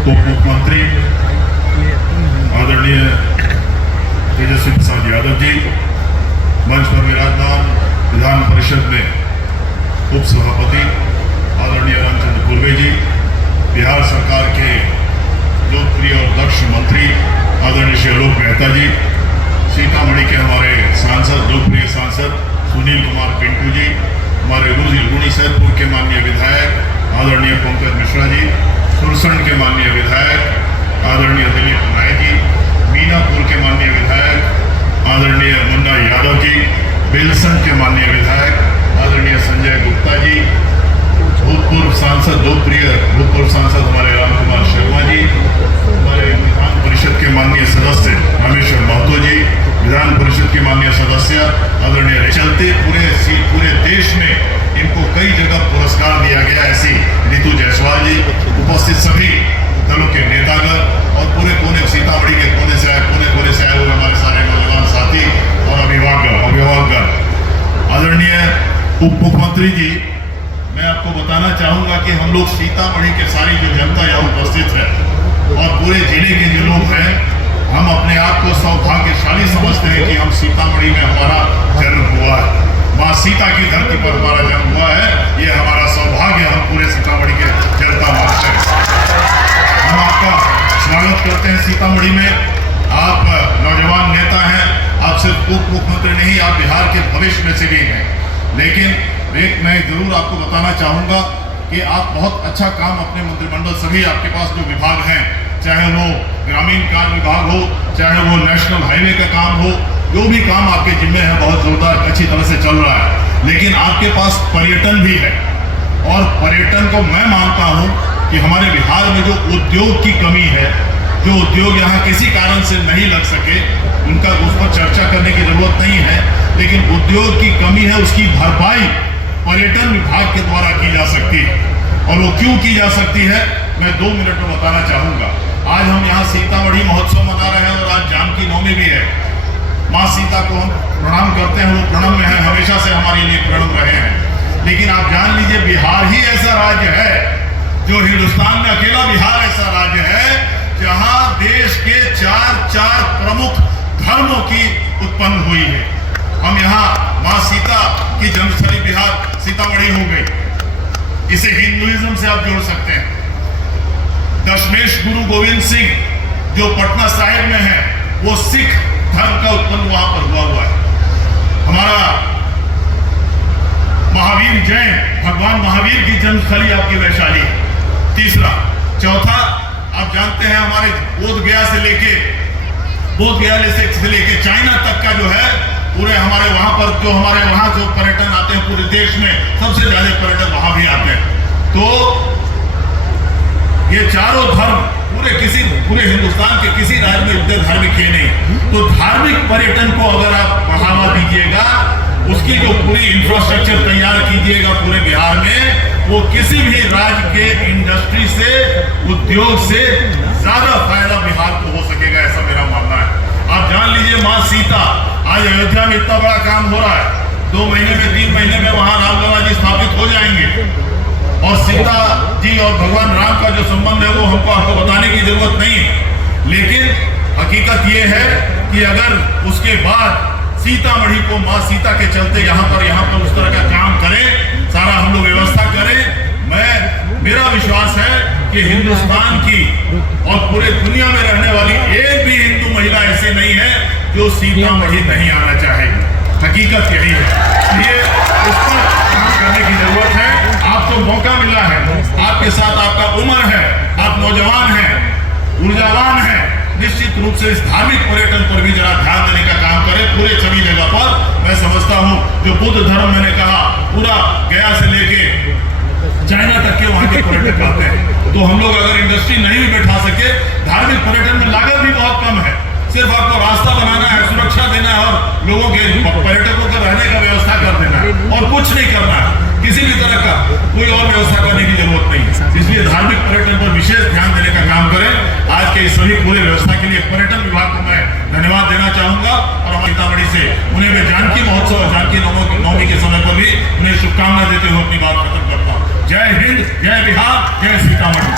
उप मुख्यमंत्री आदरणीय तेजस्वी प्रसाद यादव जी, मंच पर विराजमान विधान परिषद में उप सभापति आदरणीय रामचंद्र पूर्वे जी, बिहार सरकार के लोकप्रिय और दक्ष मंत्री आदरणीय श्री आलोक मेहता जी, सीतामढ़ी के हमारे सांसद लोकप्रिय सांसद सुनील कुमार पिंटू जी, हमारे रूनीसैदपुर के माननीय विधायक आदरणीय पंकज मिश्रा जी, सुरसंड के माननीय विधायक आदरणीय दिलीप नायक जी, मीनापुर के माननीय विधायक आदरणीय मुन्ना यादव जी, बेलसंड के माननीय विधायक आदरणीय संजय गुप्ता जी, भूतपूर्व सांसद लोकप्रिय भूतपूर्व सांसद हमारे रामकुमार शर्मा जी, हमारे विधान परिषद के माननीय सदस्य रामेश्वर महतो जी, विधान परिषद के माननीय सदस्य आदरणीय चलते पूरे देश में इनको कई जगह पुरस्कार दिया गया, ऐसी ऋतु जायसवाल जी, उपस्थित सभी दलों के नेतागण और पूरे कोने सीतामढ़ी के कोने से आए हुए हमारे सारे नौजवान साथी और अभिभावकगण, आदरणीय उप मुख्यमंत्री जी, मैं आपको बताना चाहूंगा कि हम लोग सीतामढ़ी के सारी जो जनता यहाँ उपस्थित है और पूरे जिले के जो लोग हैं, हम अपने आप को सौभाग्यशाली समझते हैं कि हम सीतामढ़ी में हमारा जन्म हुआ है, माँ सीता की धरती पर हमारा जन्म हुआ है। ये हमारा सौभाग्य हम पूरे सीतामढ़ी के जनता मानते हैं। हम आपका स्वागत करते हैं सीतामढ़ी में। आप नौजवान नेता हैं, आप सिर्फ उप मुख्यमंत्री नहीं, आप बिहार के भविष्य में से भी हैं। लेकिन एक मैं जरूर आपको बताना चाहूँगा कि आप बहुत अच्छा काम अपने मंत्रिमंडल सभी आपके पास जो विभाग हैं, चाहे वो ग्रामीण कार्य विभाग हो, चाहे वो नेशनल हाईवे का काम हो, जो भी काम आपके जिम्मे है बहुत जोरदार अच्छी तरह से चल रहा है। लेकिन आपके पास पर्यटन भी है और पर्यटन को मैं मानता हूँ कि हमारे बिहार में जो उद्योग की कमी है, जो उद्योग यहाँ किसी कारण से नहीं लग सके, उनका उस पर चर्चा करने की जरूरत नहीं है, लेकिन उद्योग की कमी है, उसकी भरपाई पर्यटन विभाग के द्वारा की जा सकती है। और वो क्यों की जा सकती है, मैं 2 मिनट में बताना चाहूँगा। आज हम यहाँ सीतामढ़ी महोत्सव मना रहे हैं और आज जानकी नवमी भी है। माँ सीता को हम प्रणाम करते हैं, वो प्रणम में है, हमेशा से हमारे लिए प्रणम रहे हैं। लेकिन आप जान लीजिए, बिहार ही ऐसा राज्य है, जो हिंदुस्तान में अकेला बिहार ऐसा राज्य है जहाँ देश के 4 प्रमुख धर्मों की उत्पन्न हुई है। हम यहाँ माँ सीता की जन्मस्थली बिहार सीतामढ़ी हो गई, इसे हिंदुइज्म से आप जोड़ सकते हैं। दशमेश गुरु गोविंद सिंह जो पटना साहिब में है, वो सिख धर्म का उत्पन्न वहां पर हुआ है। हमारा महावीर जैन, भगवान महावीर की जन्मस्थली आपकी वैशाली है। तीसरा, चौथा, आप जानते हैं हमारे बोधगया से लेके चाइना तक का जो है, पूरे हमारे वहां पर जो हमारे वहां जो पर्यटन आते हैं, पूरे देश में सबसे ज्यादा पर्यटन वहां भी आते हैं। तो ये चारों धर्म पूरे हिंदुस्तान के किसी राज्य में इतने धार्मिक है नहीं। तो धार्मिक पर्यटन को अगर आप बढ़ावा दीजिएगा, उसकी जो पूरी इंफ्रास्ट्रक्चर तैयार कीजिएगा पूरे बिहार में, वो किसी भी राज्य के इंडस्ट्री से, उद्योग से ज्यादा फायदा बिहार को हो सकेगा, ऐसा मेरा मानना है। आप जान लीजिए, माँ सीता, आज अयोध्या में इतना बड़ा काम हो रहा है, 2 महीने में 3 महीने में वहां रामलला जी स्थापित हो जाएंगे। और सीता जी और भगवान राम का जो संबंध है वो आपको बताने की जरूरत नहीं है। लेकिन हकीकत ये है कि अगर उसके बाद सीतामढ़ी को माँ सीता के चलते यहाँ पर उस तरह का काम करें, सारा हम लोग व्यवस्था करें, मेरा विश्वास है कि हिंदुस्तान की और पूरे दुनिया में रहने वाली एक भी हिंदू महिला ऐसे नहीं है जो सीतामढ़ी नहीं आना चाहेगी। हकीकत यही है। ये उस पर काम करने की जरूरत है। आपको मौका मिला है, आपके साथ आपका उम्र है, आप नौजवान हैं, ऊर्जावान हैं, निश्चित रूप से इस धार्मिक पर्यटन पर भी जरा ध्यान देने का काम करें पूरे सभी जगह पर। मैं समझता हूं जो बुद्ध धर्म मैंने कहा, पूरा गया से लेके चाइना तक के वहां के पर्यटक आते हैं। तो हम लोग अगर इंडस्ट्री नहीं भी बैठा सके, धार्मिक पर्यटन में लागत भी बहुत कम है, सिर्फ आपको रास्ता बनाना है, सुरक्षा देना है और लोगों के पर्यटकों के रहने का व्यवस्था कर देना है, और कुछ नहीं करना है। किसी भी तरह का कोई और व्यवस्था करने की जरूरत नहीं है। इसलिए धार्मिक पर्यटन पर विशेष ध्यान देने का काम करें। आज के इस सभी पूरे व्यवस्था के लिए पर्यटन विभाग को मैं धन्यवाद देना चाहूंगा और हमारी सीतामढ़ी से उन्हें मैं जानकी महोत्सव और जानकी नवमी के समय पर भी उन्हें शुभकामना देते हुए अपनी बात खत्म करता हूँ। जय हिंद, जय बिहार, जय सीतामढ़ी।